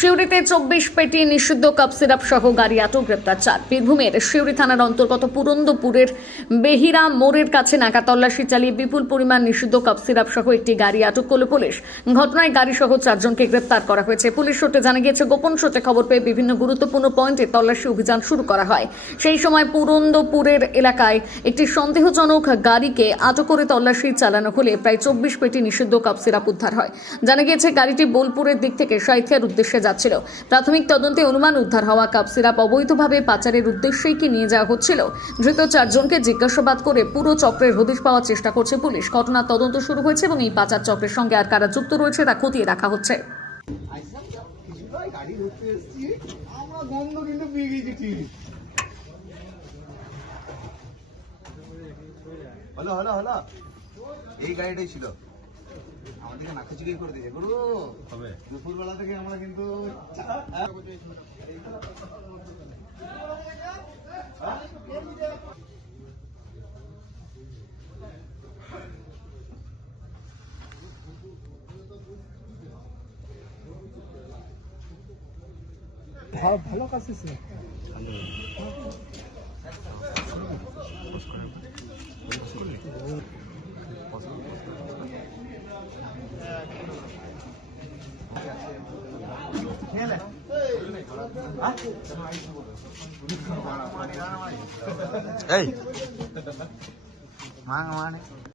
সিউড়িতে 24 পেটি নিষিদ্ধ cough syrup সহ গাড়ি আটক, গ্রেপ্তার 4। বীরভূমের সিউড়ি থানার অন্তর্গত পুরন্দপুরের বেহিরা মোড়ের কাছে নাকা তল্লাশি চালিয়ে বিপুল পরিমাণ নিষিদ্ধ কাপ সিরাপ সহ একটি গাড়ি আটক করল পুলিশ। ঘটনায় গাড়ি সহ 4 জনকে গ্রেপ্তার করা হয়েছে। পুলিশ সূত্রে জানা গিয়েছে, গোপন সূত্রে খবর পেয়ে বিভিন্ন গুরুত্বপূর্ণ পয়েন্টে তল্লাশি অভিযান শুরু করা হয়। সেই সময় পুরন্দপুরের এলাকায় একটি সন্দেহজনক গাড়িকে আটক করে তল্লাশি চালানো হলে প্রায় 24 পেটি নিষিদ্ধ কাপ সিরাপ উদ্ধার হয়। জানা গিয়েছে, গাড়িটি বোলপুরের দিক থেকে সাঁইথিয়ার উদ্দেশ্যে যাচ্ছিল। প্রাথমিক তদন্তে অনুমান, উদ্ধার হওয়া কাপ সিরাপ অবৈধভাবে পাচারের উদ্দেশ্যেই কি নিয়ে যাওয়া হচ্ছিল। ধৃত 4 জনকে জিজ্ঞাসাবাদ করে পুরো চক্রের হদিশ পাওয়ার চেষ্টা করছে পুলিশ। ঘটনার তদন্ত শুরু হয়েছে এবং এই পাচার চক্রের সঙ্গে আর কারা যুক্ত রয়েছে তা খতিয়ে দেখা হচ্ছে। এই গাড়িটাই ছিল আমাদেরকে নাকচিকি করে দিয়েছে গুরু হবে দুপুরবেলা থেকে আমরা কিন্তু ভালো কাজ ছিল। এই মাং মানে